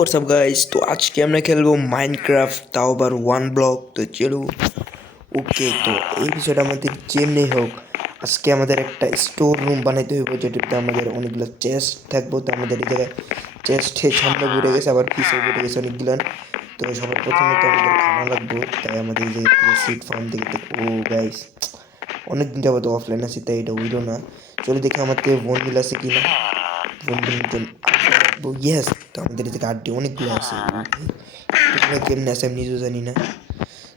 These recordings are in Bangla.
হোয়াটসঅ্যাপ গাইস, তো আজকে আমরা খেলবো মাইনক্রাফট, তাও আবার ওয়ান ব্লক। তো চলো, ওকে। তো এই বিষয়টা আমাদের যেমনি হোক, আজকে আমাদের একটা স্টোর রুম বানাইতে হইব, যেটাতে আমাদের অনেকগুলো চেস্ট থাকবো। তো আমাদের এই জায়গায় চেস্টের সামনে বেড়ে গেছে, আবার পিছিয়ে বেড়ে গেছে অনেকগুলো। তো সবার প্রথমে তো আমাদের খানা লাগবো, তাই আমাদের এই জায়গা থেকে সিড ফার্ম থেকে ও গাইস অনেকদিন যাবো তো অফলাইন আছি, তাই এটা হইলো না। চলো দেখি আমার থেকে বোন মিল আছে কিনা। বোন মিল ইয়েস, তো আমাদের এই থেকে আড্ডি অনেকগুলো আছে। এগুলো কেমনে আছে আমি নিজেও জানি না।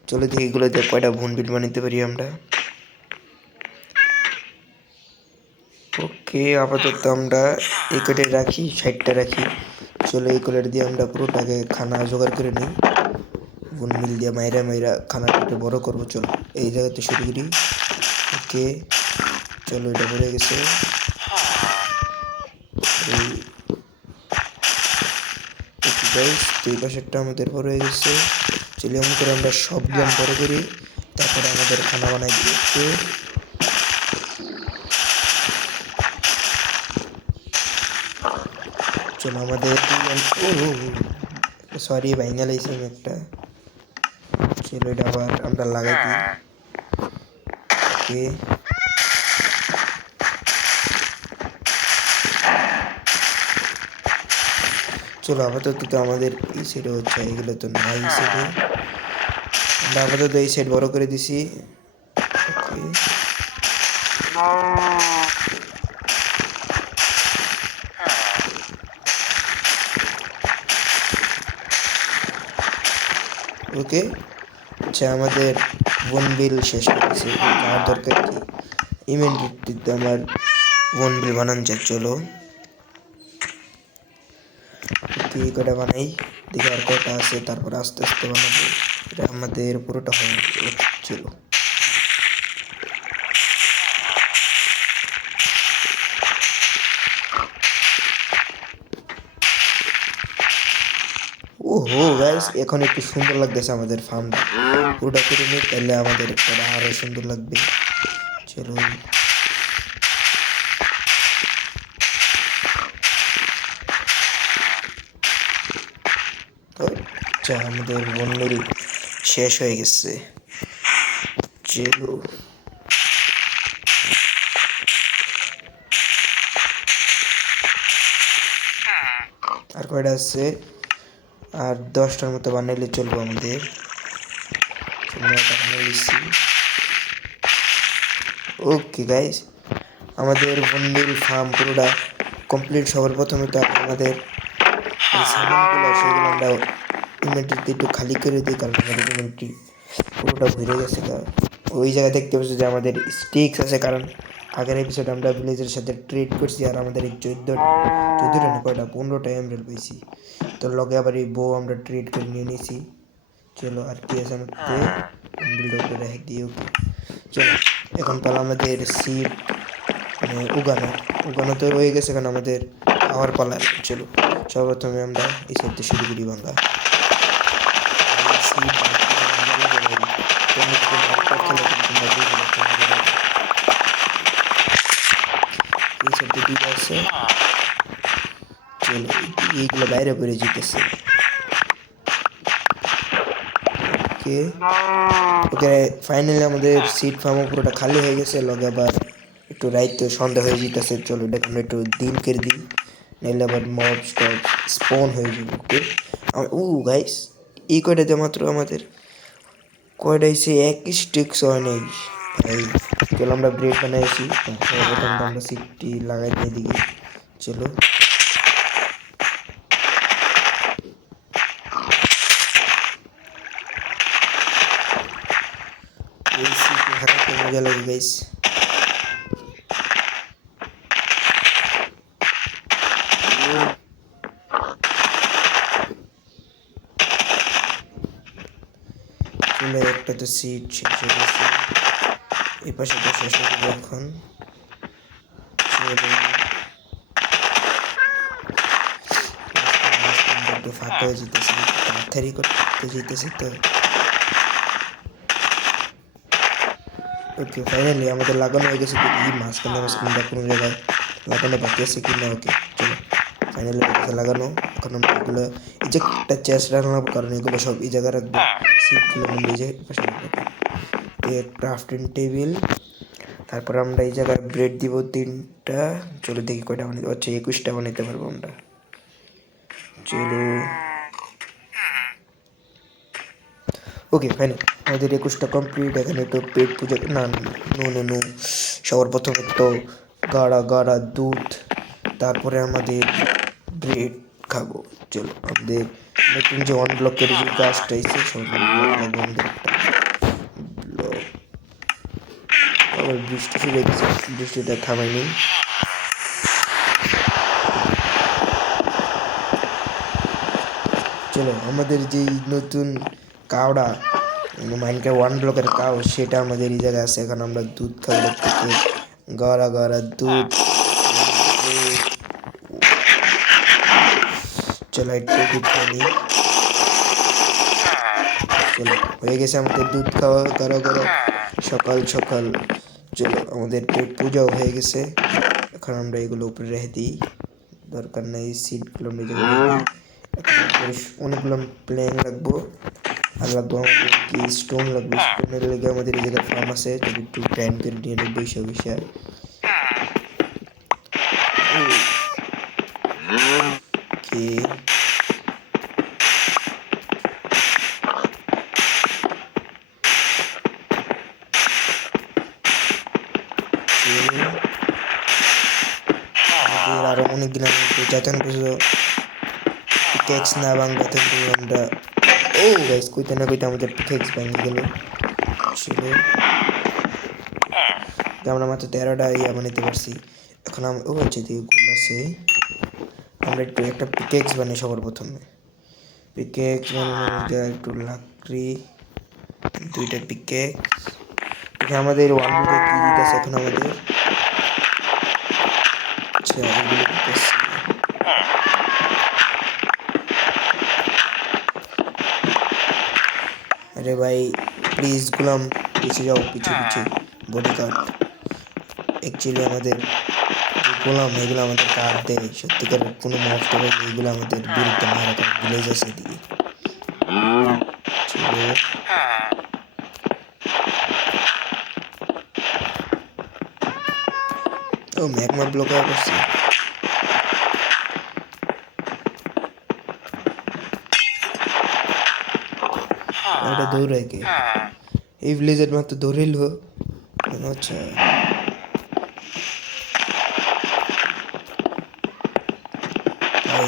চলো দেখি এগুলো দিয়ে কয়টা বোন বিল বানাতে পারি আমরা। ওকে, আপাতত আমরা এই কয়টা রাখি, 60টা রাখি। চলো এই কয়টা দিয়ে আমরা পুরোটাকে খানা জোগাড় করে নিই। বোন মিল দিয়ে মাইরা মাইরা খানাটা একটু বড়ো করবো। চলো এই জায়গাতে শুরু করি। ওকে, চলো এটা ভরে গেছে। এই পাশেরটা আমাদের বড় হয়ে গেছে। চলে এমন করে আমরা সবগুলো বড় করি, তারপরে আমাদের খানা বানাই দিয়েছে। চলো আমাদের সরি ভাইঙ্গা লাইছি আমি একটা। চলো এটা আবার আমরা লাগাই দিই। ওকে, চলো আপাতত তো আমাদের এই সাইডে হচ্ছে, এগুলো তো না এই সাইডে। আমরা আপাতত এই সাইড বড় করে দিছি। ওকে, ওকে। আচ্ছা, আমাদের বোন বিল শেষ হয়ে গেছে। আর দরকার কি, ইমেন্টিতে আমার বোন বিল বানান যায়। চলো এই কটা বানাই, দেখি আর কয়টা আছে, তারপর আস্তে আস্তে বানাবো। এটা আমাদের পুরোটা হয়ে চলো। ওহো গাইস, এখন একটু সুন্দর লাগতেছে আমাদের ফার্মটা। পুরোটা করে নিই, তাহলে আমাদের এটা আরো সুন্দর লাগবে। চলো, আচ্ছা আমাদের বন্যুল শেষ হয়ে গেছে। চলো আর কয়টা আছে, আর 10টার মতো বানাইলে চলবো আমাদের। ওকে গাইস, আমাদের বন্যুল ফার্ম পুরোটা কমপ্লিট। সবার প্রথমে তো আমাদের এই সামানগুলো সেগুলো আমরা ইনভেন্টরিতে একটু খালি করে দিই, কারণ আমাদের ইনভেন্টরি পুরোটা ভরে গেছে। ওই জায়গায় দেখতে পাচ্ছি যে আমাদের স্টিক্স আছে, কারণ আগের এপিসোডে আমরা ভিলেজের সাথে ট্রেড করছি, আর আমাদের এই 14টা না কয়টা 15টা এমরেল পেয়েছি। তো লগে আবার এই বউ আমরা ট্রেড করে নিয়ে নিয়েছি। চলো আর কি আছে আমাদের বিল্ড করে রেখে দিই। ওকে, চলো এখন তাহলে আমাদের সিড মানে উগানো তো হয়ে গেছে, কারণ আমাদের খাওয়ার পালা। চলো সর্বপ্রথমে আমরা এই সাইডটা শুরু করি বাংলা। এই সাইডে দুইটা আছে। চলো এইগুলো বাইরে বেরিয়ে যেতেছে। ওকে ওকে, ফাইনালি আমাদের সিড ফার্মও পুরোটা খালি হয়ে গেছে। লগে আবার একটু রাইতে সন্ধ্যা হয়ে যেতেছে। চলো এটাকে আমরা একটু দিন করে দিই, নাহলে আবার মব স্টপ স্পন হয়ে যাবে। ওকে, ও গাইস, এই কয়টাতে মাত্র আমাদের কয়টা এসে এক স্টিক্স হয় নাই ভাই। চলো আমরা ব্রেড বানাইছি, প্রথম আমরা সিটটি লাগাই দিয়ে দিকে। চলো এই সিটটি হাঁটাতে মজা লাগে গাইস। চলে একটা তো সিট শেষ হয়ে গেছে, এই পাশে তো শেষ হয়ে যাবে এখন। একটু ফাঁকা হয়ে যেতেছে, তাড়াতাড়ি করতে যেতেছে তো। ওকে, ফাইনালি আমাদের লাগানো হয়ে গেছে। দেখি মাঝখানে কোনো জায়গায় লাগানো বাকি আছে কি না। ওকে চলো, ফাইনালি লাগানো। এখন আমরা এগুলো এই যে একটা চেস্ট রাখলাম, কারণ এগুলো সব এই জায়গায় রাখবো। সিটগুলো মিলে যায় পাশে ক্রাফটিং টেবিল। তারপর আমরা এই জায়গায় ব্রেড দিব 3টা। চলো দেখি কয়টা বানাতে, আচ্ছা 21টা বানাইতে পারবো আমরা। চলো ওকে ফাইনাল, আমাদের 21টা কমপ্লিট। এখানে তো পেট পূজা না, নো নো নো, সবার প্রথমে তো গাড়া গাড়া দুধ, তারপরে আমাদের ব্রেড খাবো। চলো আমাদের নতুন যে 1 ব্লকের যে গাছটা এসে সব ব্লক লাগবে আমাদের একটা ব্লক। আবার বৃষ্টি শুরু হয়ে গেছে, বৃষ্টিটা থামায়নি। চলো আমাদের যেই নতুন কাওড়া মাইনক্রাফট 1 ব্লকের কাউ, সেটা আমাদের এই জায়গায় আছে। এখন আমরা দুধ খাবো থেকে, গাড়া গাড়া দুধ। চলো একটু দুধ খাই। চলো হয়ে গেছে আমাদের দুধ খাওয়া গাড়া গাড়া সকাল সকাল। চলো আমাদের পেট পূজাও হয়ে গেছে। এখন আমরা এগুলো উপরে রেখে দিই, দরকার নেই। সিটগুলো আমরা জায়গায় রেখে দিই। এখন অনেকগুলো প্ল্যান রাখবো, আর লাগবো আমাদের কি স্টোন লাগবে। স্টোনের লেগে আমাদের এই জায়গায় ফার্ম আছে, যদি একটু গ্রাইন্ড করে নিয়ে নেবো বৈশা বৈশা। ওকে আরো অনেক দিন যাতেন পিকেক্স না ভাঙবা কিন্তু আমরা, ও গাইস কইতে না কইতে আমাদের পিকেক্স ভেঙে গেল। ছিল আমরা মাত্র 13টা ইয়া বানাইতে পারছি। এখন ও হচ্ছে গোল আছে, আমরা একটু একটা পিকেক্স বানাই সবার প্রথমে। পিকেক্স বানানোর একটু লাকড়ি, 2টা পিকেক্স। আমাদের 1 ব্লকে কি দিতেছে এখন আমাদের, আচ্ছা এগুলো দিতেছে। अरे भाई প্লিজ গোলাম পিছিয়ে যাও, পিছিয়ে পিছিয়ে বডিগার্ড। অ্যাকচুয়ালি আমাদের গোলাম এগুলো আমাদের কার্ড দেয়, সত্যিকার কোনো মফট হবে এগুলো আমাদের বিরুদ্ধে মারা করে ভিলেজ আছে দিকে। ও ম্যাগমা ব্লক হয়ে করছে। এটা দৌড়ায় কে? এই ভিলেজের মাত্র দৌড়াইল। আচ্ছা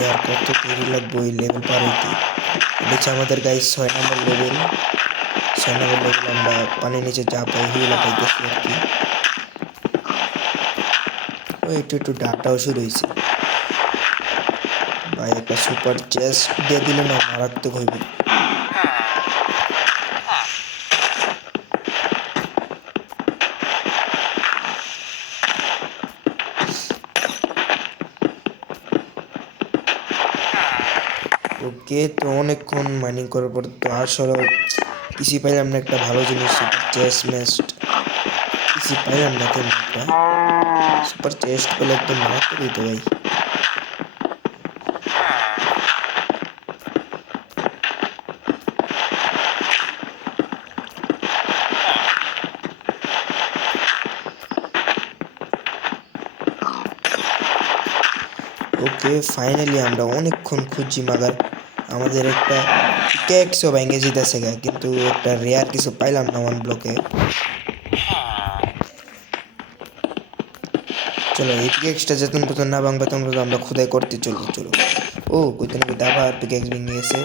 আর কত দেরি লাগবে ওই লেভেল পার হইতে। এটা আমাদের গাইস 6 নম্বর লেভেল। 6 নম্বর লেভেল আমরা পানির নিচে যা পাই হিলা পাইতেছি আর কি। ওই একটু ডাটাও শুরু হয়েছে ভাই, একটা সুপার চেস্ট দিয়ে দিলে না মারাত্মক হইবে। ওকে তো অনেকক্ষণ মাইনিং করার পর তো আসলে কিছুই পাইলাম না, একটা ভালো জিনিস সুপার চেস্ট মেস্ট কিছুই পাইলাম না। তেমন একটা সুপার চেস্ট পেলে একদম মারাত্মক হইতো ভাই। ওকে ফাইনালি আমরা অনেকক্ষণ খুঁজছি, মাগার আমাদের একটা পিকেক্সও ভেঙে যেতেছে গা, কিন্তু একটা রেয়ার কিছু পাইলাম না 1 ব্লকে। চলো এই পিকেক্সটা যতক্ষণ পর্যন্ত না ভাঙবে তখন পর্যন্ত আমরা খোদাই করতে চলবো। চলো ও কইতে না কইতে আবার পিকেক্স ভেঙে গেছে।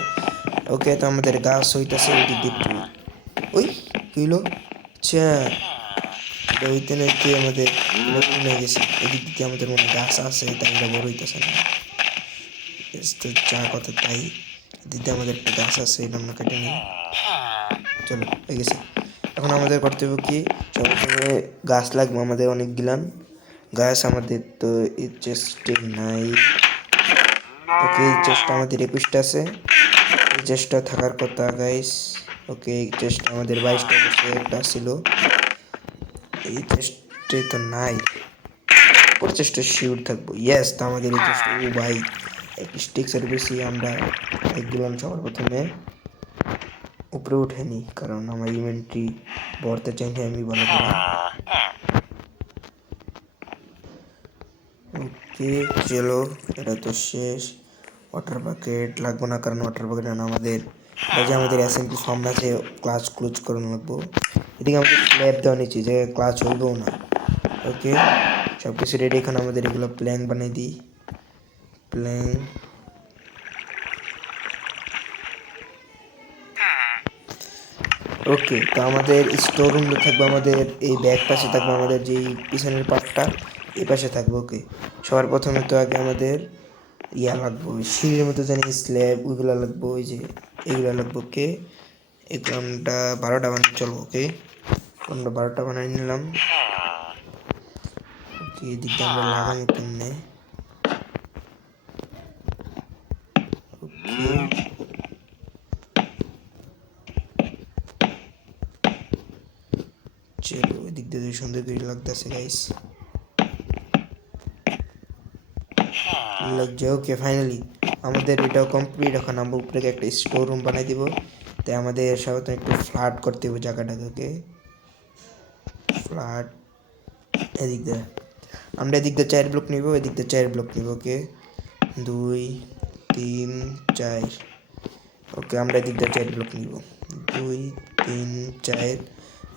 ওকে তো আমাদের গাছ হইতেছে ওই দিক একটু, ওই কইলো আচ্ছা এটা হইতে না কি আমাদের হয়ে গেছে। এদিক দিকে আমাদের মনে গাছ আছে, তাই এটা বড় হইতেছে না। তো যা কথা তাই, দিদি আমাদের একটা গাছ আছে, এটা আমরা কেটে নিই। চলো হয়ে গেছে। এখন আমাদের করতে হবে কি, সবসময় গাছ লাগবে আমাদের অনেক গিলান গাছ আমাদের তো এই চেস্টে নাই। ওকে এই চেস্টটা আমাদের 21টা আছে, এই চেস্টটা থাকার কথা গাইস। ওকে এই চেস্টটা আমাদের 22টা বছর একটা ছিল, এই চেস্টে তো নাই। পর চেস্টে শিওর থাকবো। ইয়েস তো আমাদের এই চেস্ট, ও ভাই স্টিক্সের বেশি আমরা এগুলো সবার প্রথমে উপরে উঠে নিই, কারণ আমার ইনভেন্টরি ভরতে চাইলে আমি ভালো করে। ওকে চলো, এটা তো শেষ। ওয়াটার বাকেট লাগবো না, কারণ ওয়াটার বাকেট না আমাদের এটা যে আমাদের এসএমপি ফার্ম আছে ক্লাচ ক্লোজ করানো লাগবো। এদিকে আমাদের স্ল্যাব দেওয়া নিচ্ছি যে ক্লাচ হইবও না। ওকে সব কিছু রেডি। এখন আমাদের এগুলো প্ল্যাঙ্ক বানিয়ে দিই। প্ল্যাঙ্ক ওকে, তো আমাদের স্টোর রুম থাকবে আমাদের এই ব্যাক পাশে থাকবে, আমাদের যেই পিছনের পার্টটা এই পাশে থাকবে। ওকে সবার প্রথমে তো আগে আমাদের লাগবো সিঁড়ির মতো জানি স্ল্যাব, ওইগুলো লাগবো, ওই যে এগুলো লাগবো। ওকে এগুলো আমরা 12টা বানিয়ে চলবো। ওকে আমরা 12টা বানিয়ে নিলাম। ওকে এদিকে আমরা লাগাবো কেমনে? ওকে চলো, এদিক দিয়ে সুন্দর করে লাগতেছে গাইস, লাগছে। ওকে ফাইনালি আমাদের এটাও কমপ্লিট। এখন আমরা উপরে একটা স্টোর রুম বানিয়ে দিব। তাই আমাদের সাথে একটু ফ্ল্যাট করতে হবে জায়গাটাকে। ওকে ফ্ল্যাট এদিক দিয়ে আমরা এদিক দিয়ে 4 ব্লক নিব, এদিক দিয়ে 4 ব্লক নিব। ওকে 2 3 4। ওকে আমরা এদিক দিয়ে 4 ব্লক নিব, 2 3 4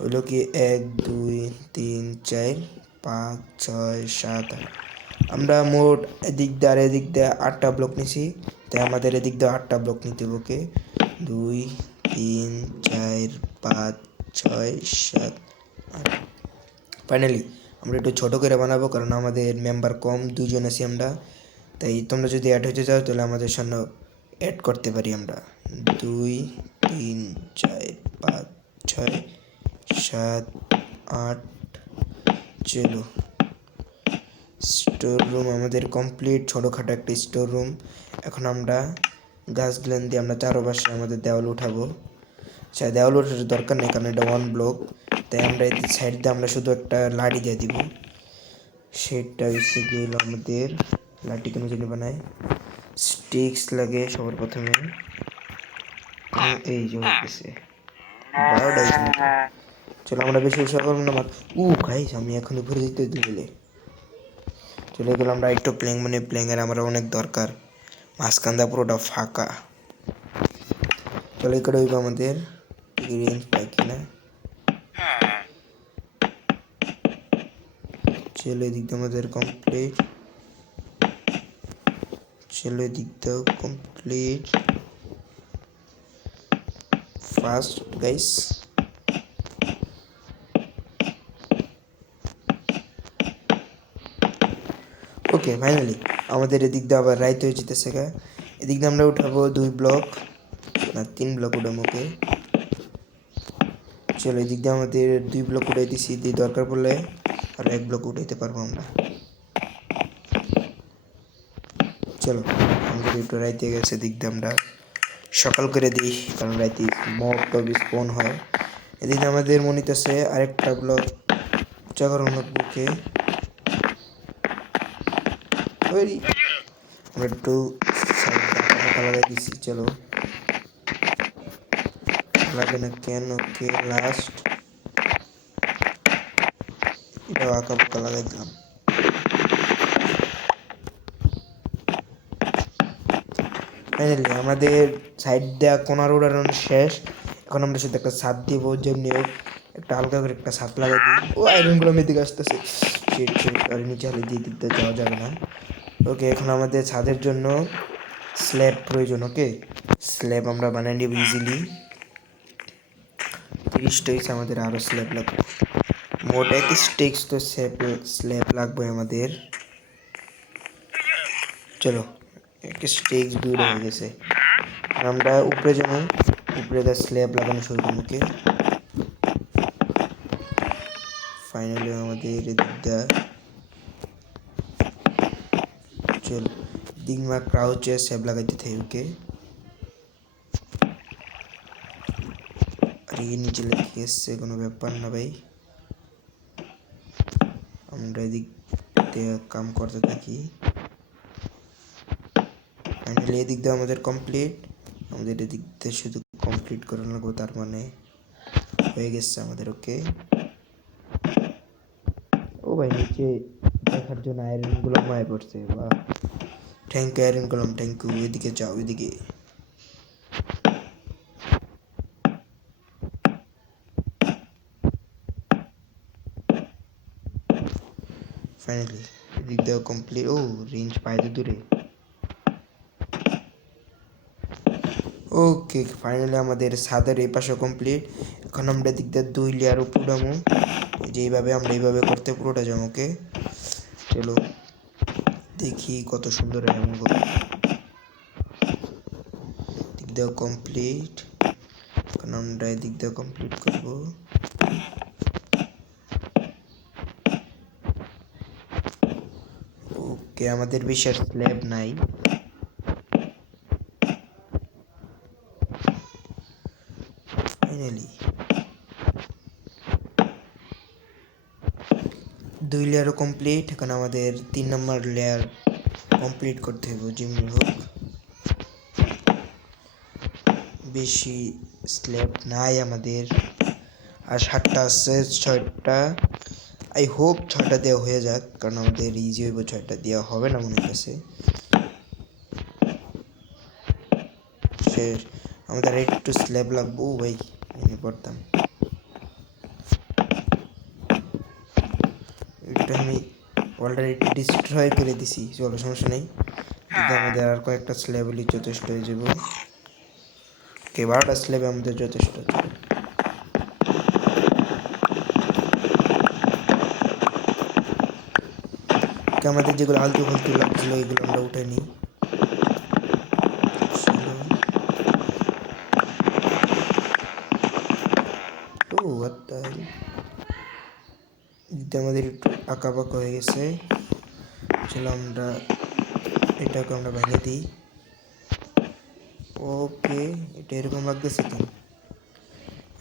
হলো কি 1 2 3 4 5 6 7 8। আমরা মোট এদিক দিয়ে আর এদিক দিয়ে 8টা ব্লক নিছি, তাই আমাদের এদিক দিয়ে 8টা ব্লক নিতে হবে। ওকে 2 3 4 5 6 7 8। ফাইনালি আমরা একটু ছোটো করে বানাবো, কারণ আমাদের মেম্বার কম, 2জন আছি আমরা। তাই তোমরা যদি অ্যাড হতে চাও তাহলে আমাদের সামনে অ্যাড করতে পারি আমরা। 2 3 4 5 6 7 8। চলো স্টোর রুম আমাদের কমপ্লিট, ছোটোখাটো একটা স্টোর রুম। এখন আমরা গাছগুলো দিয়ে আমরা চারপাশে আমাদের দেওয়াল উঠাবো। আচ্ছা দেওয়াল ওঠার দরকার নেই, কারণ এটা 1 ব্লক। তাই আমরা এই সাইড দিয়ে আমরা শুধু একটা লাঠি দিয়ে দিব। সেটা হচ্ছে গেল আমাদের লাঠি কেন জানি বানায়, স্টিক্স লাগে সবার প্রথমে। এই যে হয়ে গেছে 12টাই। চলো আমরা বেশি উৎসাহ করবো না। গাইস আমি এখন উপরে যেতে দিলে চলে গেলাম। আমরা একটু প্লেং মানে প্লেংয়ের আমার অনেক দরকার, মাঝখানটা পুরোটা ফাঁকা। চলো এখানে হইব আমাদের রেঞ্জ পাই কিনা। চলো এদিক দিয়ে আমাদের কমপ্লিট, চলো এদিক দিয়েও কমপ্লিট ফাস্ট গাইস। ওকে ফাইনালি আমাদের এদিক দিয়ে আবার রাইত হয়ে যেতেছে গা। এদিক দিয়ে আমরা উঠাবো 2 ব্লক না 3 ব্লক উঠাবো। ওকে চলো এদিক দিয়ে আমাদের 2 ব্লক উঠাই দিছি, দিয়ে দরকার পড়লে আর 1 ব্লক উঠাইতে পারবো আমরা। চলো আমাদের একটু রাইতে গেছে, দিক দিয়ে আমরা সকাল করে দিই, কারণ রাইতে মব টব স্পন হয়। এদিক দিয়ে আমাদের মনে হইতেছে আরেকটা ব্লক জাগরণ বুকে। আমরা একটু ফাঁকা লাগাই দিছি, চলো লাগে না কেন। ওকে লাস্ট এটাও আঁকা পাকা লাগাই দিলাম। ফাইনালি আমাদের সাইড দেওয়া কোনার উড়ানো শেষ। এখন আমরা শুধু একটা ছাদ দিব, যেমনি হোক একটা হালকা করে একটা ছাদ লাগাই দিই। ও আয়রনগুলো মেদিকে আসতেছে, আর নিচে হালে দিয়ে দিকতে যাওয়া যাবে না। ওকে এখন আমাদের ছাদের জন্য স্ল্যাব প্রয়োজন। ওকে স্ল্যাব আমরা বানিয়ে নিব ইজিলি। 30টা হয়েছে, আমাদের আরও স্ল্যাব লাগবে। মোট 1 স্টিক্স তো স্ল্যাব লাগবে আমাদের। চলো 1 স্টিক্স বিউড হয়ে গেছে। আমরা উপরে যাবো, উপরে দা স্ল্যাব লাগানো শুরু করবো। ওকে ফাইনালি আমাদের এদিকটা চল দিকমা ক্রাউচে স্ল্যাব লাগাইতে থাকি। ওকে আর এই নিচে লেগে এসছে, কোনো ব্যাপার না ভাই, আমরা এদিক দিয়ে কাম করতে থাকি। ফাইনালি এদিক দিয়ে আমাদের কমপ্লিট। আমাদের এদিক দিয়ে শুধু কমপ্লিট করে নেবো, তার মানে হয়ে গেছে আমাদের। ওকে, ও ভাই নিচে দেখার জন্য আয়রন গুলাম মায় পড়ছে। বা থ্যাংক ইউ আয়রন গুলাম, থ্যাংক ইউ। এদিকে যাও, এদিকে। ফাইনালি এদিক দিয়েও কমপ্লিট। ও রেঞ্জ পাইতে দূরে। ওকে, ফাইনালি আমাদের ছাদের এই পাশে কমপ্লিট। এখন আমরা এদিক দিয়ে 2 লেয়ার উপর উঠামো। যেইভাবে আমরা এইভাবে করতে পুরোটা যাবো। ওকে চলো দেখি কত সুন্দর এমন দিক দিয়ে কমপ্লিট। এখন আমরা এদিক দিয়ে কমপ্লিট করবো। ওকে, আমাদের বিশেষ স্ল্যাব নাই। ফাইনালি 2 লেয়ারও কমপ্লিট। এখন আমাদের 3 নম্বর লেয়ার কমপ্লিট করতে হবে। যেমনি হোক, বেশি স্ল্যাব নাই আমাদের, আর 7টা আছে। 6টা, আই হোপ 6টা দেওয়া হয়ে যাক, কারণ আমাদের ইজি হইব। 6টা দেওয়া হবে না মনে হচ্ছে। শেষ। আমাদের একটু স্ল্যাব লাগবো ভাই, এনে পড়তাম। এটা আমি অলরেডি ডিস্ট্রয় করে দিছি, চলো সমস্যা নেই। কিন্তু আমাদের আর কয়েকটা স্ল্যাব হলে যথেষ্ট হয়ে যাব। কে 12টা স্ল্যাব আমাদের যথেষ্ট। আমাদের যেগুলো আলতু ফালতু লাগছিল এগুলো আমরা উঠে নিই। ও আচ্ছা, আমাদের একটু আঁকা বাঁকা হয়ে গেছে। চলো আমরা এটাকে আমরা ভেঙে দিই। ওকে, এটা এরকম লাগতেছে তো।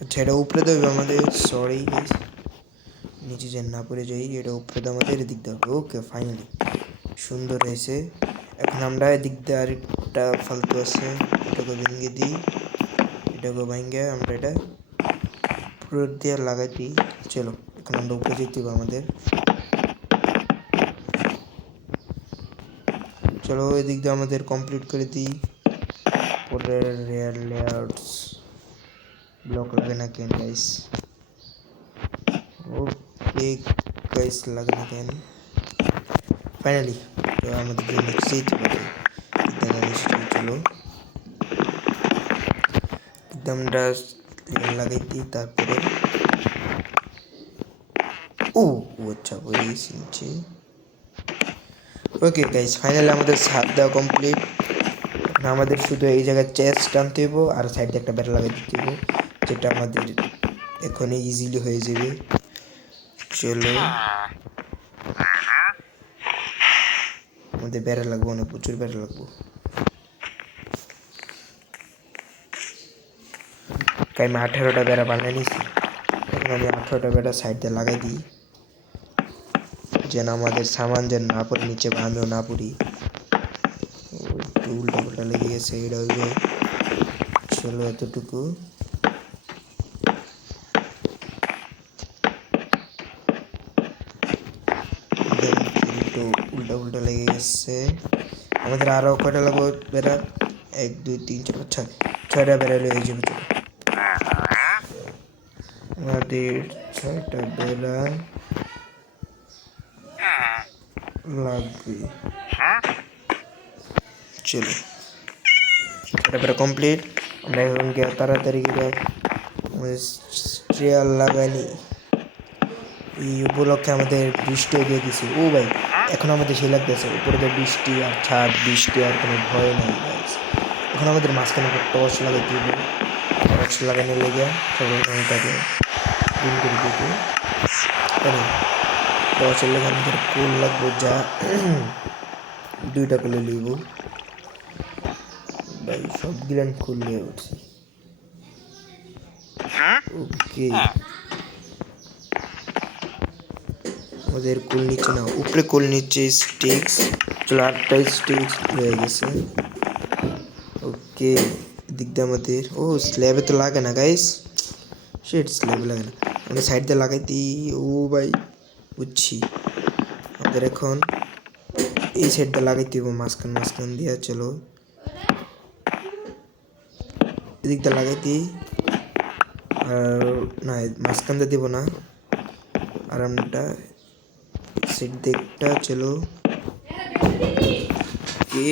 আচ্ছা, এটা উপরে দেবে আমাদের। সরি গাইস, নিচে যেন না পড়ে যাই। এটা উপরে দিয়ে আমাদের এদিক দেবে। ওকে, ফাইনালি সুন্দর হয়েছে। এখন আমরা এদিক দিয়ে আরেকটা ফালতু আছে, এটাকে ভেঙে দিই। এটাকে ভেঙে আমরা এটা পুরো দিয়ে লাগাই দিই। চলো এখন আমরা উপরে যেতে হবে আমাদের। চলো এদিক দিয়ে আমাদের কমপ্লিট করে দিই। পরের রেয়ার লেয়ার্স ব্লক লাগে না কেন গাইস? ওকে গাইস, লাগে না কেন? ফাইনালি তো আমাদের জন্য যেতে পারে। চলো একদম লাগাই দিই। তারপরে ও আচ্ছা, বুঝে গেছি নিচে। ওকে গাইস, ফাইনালি আমাদের ছাদ দেওয়া কমপ্লিট। আমাদের শুধু এই জায়গায় চেস্ট টানতে হইব, আর সাইডে একটা ব্যাটা লাগাই দিতে হইব, যেটা আমাদের এখনই ইজিলি হয়ে যাবে। চলো, আমাদের বেড়া লাগবো, অনেক প্রচুর বেড়া লাগবো। আমি 18টা বেড়া বানিয়ে নিছি। এখন আমি 18টা বেড়া সাইড দিয়ে লাগাই দিই, যেন আমাদের সামান যেন না পড়ে নিচে, বা আমিও না পড়ি। উল্টা পাল্টা লেগে গেছে, এটা হইবে। চলো এতটুকু। উল্টা উল্টা লেগে গেছে। আমাদের আরো কয়টা লাগবে বেড়া? 1 2 3 4 5 6টা বেড়া হয়ে যাবে। আমাদের 6টা বেড়া লাগবে। চলো 6টা বেড়া কমপ্লিট। আমরা এখন গিয়ে তাড়াতাড়ি গিয়ে স্ট্রিয়াল লাগাইনি। এই উপলক্ষে আমাদের বৃষ্টিও দিয়ে দিছি। ও ভাই, এখন আমাদের সেই লাগতেছে উপরে তো বৃষ্টি আর ছাদ, বৃষ্টি আর কোনো ভয় নেই গাইস। এখন আমাদের মাঝখানে একটা টর্চ লাগাই দিব। টর্চ লাগানোর লেগে সবাই তাকে দিন করে দিতে। টর্চের লেগে আমাদের কোল লাগবে, যা 2টা কোলে লিব ভাই। সব গিলান খুললে উঠছি। ওকে, আমাদের কোল নিচে না, উপরে কোল নিচে স্টিক্স। চলো 8টা স্টিক্স হয়ে গেছে। কে দিক দিয়ে আমাদের ও স্ল্যাবে তো লাগে না গাইস, শিট স্ল্যাবে লাগে না, আমরা সাইড দিয়ে লাগাই দিই। ও ভাই বুঝছি, আমাদের এখন এই সাইড দিয়ে লাগাই দিব মাঝখান দিয়ে। চলো এদিক দিয়ে লাগাই দিই, আর না মাঝখান দিয়ে দিব না, আর আমরা সাইড দিকটা। চলো কি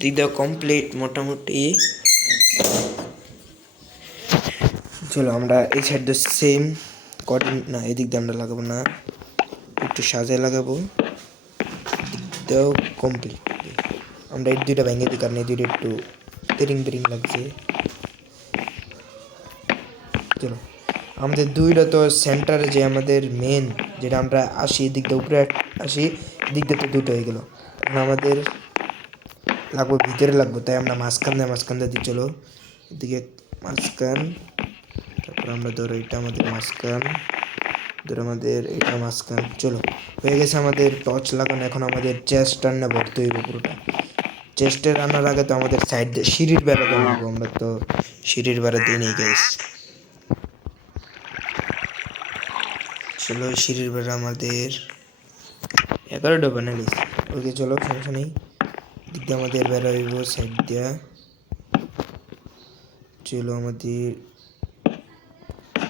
দিক দিয়ে কমপ্লিট মোটামুটি। চলো আমরা এই সাইড দিয়ে সেম কটন, না এদিক দিয়ে আমরা লাগাবো না, একটু সাজায় লাগাবো। দিকটাও কমপ্লিট, আমরা এই দুইটা ভেঙে দিই কারণ এই দুইটা একটু তেরিং লাগছে। চলো আমাদের দুইটা তো সেন্টারে যে আমাদের মেন যেটা আমরা আসি এদিক দিয়ে উপরে আসি, এদিক দিয়ে তো দুটো হয়ে গেলো, এখন আমাদের লাগবো ভিতরে লাগবো, তাই আমরা মাঝখান দিয়ে দিই। চলো এদিকে মাঝখান, তারপর আমরা ধরো এটা আমাদের মাঝখান, ধরো আমাদের এটা মাঝখান। চলো হয়ে গেছে আমাদের টর্চ লাগানো। এখন আমাদের চেস্ট রান্না ভরতে হইব পুরোটা। চেস্টে রান্নার আগে তো আমাদের সাইড দিয়ে সিঁড়ির বেড়া বানাবো, আমরা তো সিঁড়ির বেড়া দিয়ে নেই গাইস। চলো সিঁড়ির বেড়া আমাদের 11টা বানালিস, ওকে চলো সমস্যা নেই। দিক দিয়ে আমাদের বেড়া হইব সাইড দিয়া। চলো আমাদের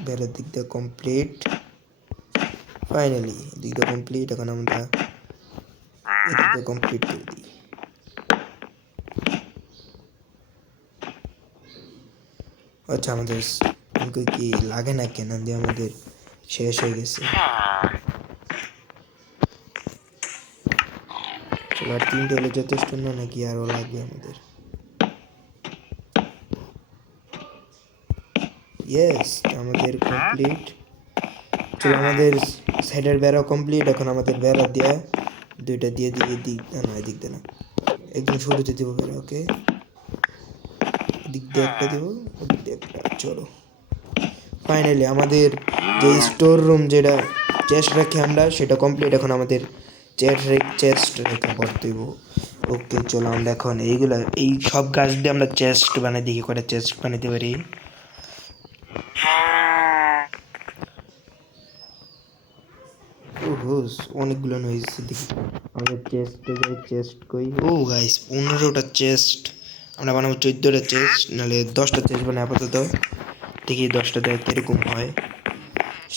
বেড়ার দিক দিয়ে কমপ্লিট, ফাইনালি দিক দিয়ে কমপ্লিট। এখন আমরা এদিক দিয়ে কমপ্লিট করে দিই। আচ্ছা আমাদের কি লাগে না কেন দিয়ে আমাদের শেষ হয়ে গেছে। চলো আর 3টে হলে যথেষ্ট না, নাকি আরও লাগবে আমাদের? ইয়েস আমাদের কমপ্লিট। চলো আমাদের সাইডের বেড়া কমপ্লিট। এখন আমাদের বেড়া দেওয়া দুইটা দিয়ে দিক না এদিক দিয়ে না, একদম শুরুতে দিব বেড়া। ওকে দিক দিয়ে একটা দিব, ওদিক দিয়ে একটা। চলো ফাইনালি আমাদের যে স্টোর রুম যেটা চেস্ট রাখি আমরা সেটা কমপ্লিট। এখন আমাদের চেস্ট রেখা করতে হইব। ওকে চলো আমরা এখন এইগুলা এই সব গাছ দিয়ে আমরা চেস্ট বানাই দেখি করে চেস্ট বানাইতে পারি। ওহো অনেকগুলো হয়েছে দেখি। আমাদের চেস্ট কই? ও গাইস 15টা চেস্ট, আমরা বানাবো 14টা চেস্ট, নাহলে 10টা চেস্ট বানাই আপাতত। দেখি 10টা দেখ এরকম হয়।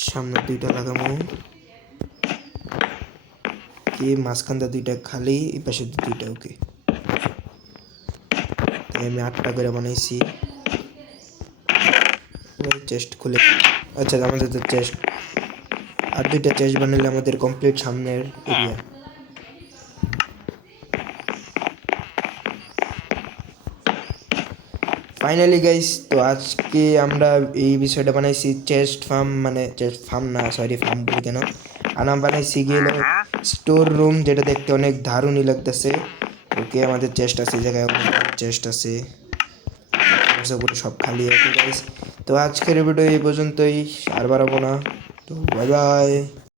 সামনে 2টা লাগাবো, কি মাঝখানটা 2টা খালি, এই পাশে 2টা। ওকে তাই আমি 8টা করে বানাইছি। চেস্ট খুলে, আচ্ছা আমাদের তো চেস্ট আর 2টা চেস্ট বানালে আমাদের কমপ্লিট সামনের এরিয়া। ফাইনালি গাইস, তো আজকে আমরা এই বিষয়টা বানাইছি চেস্ট ফার্ম, মানে চেস্ট ফার্ম না সরি ফার্ম বলি কেন, আর আমরা বানাইছি গেল স্টোর রুম, যেটা দেখতে অনেক দারুণই লাগতেছে। ওকে আমাদের চেস্ট আছে, এই জায়গায় চেস্ট আছে, সব খালি আছে গাইস। তো আজকের ভিডিও এই পর্যন্তই, আর বাড়াবো না। তো বাই বাই।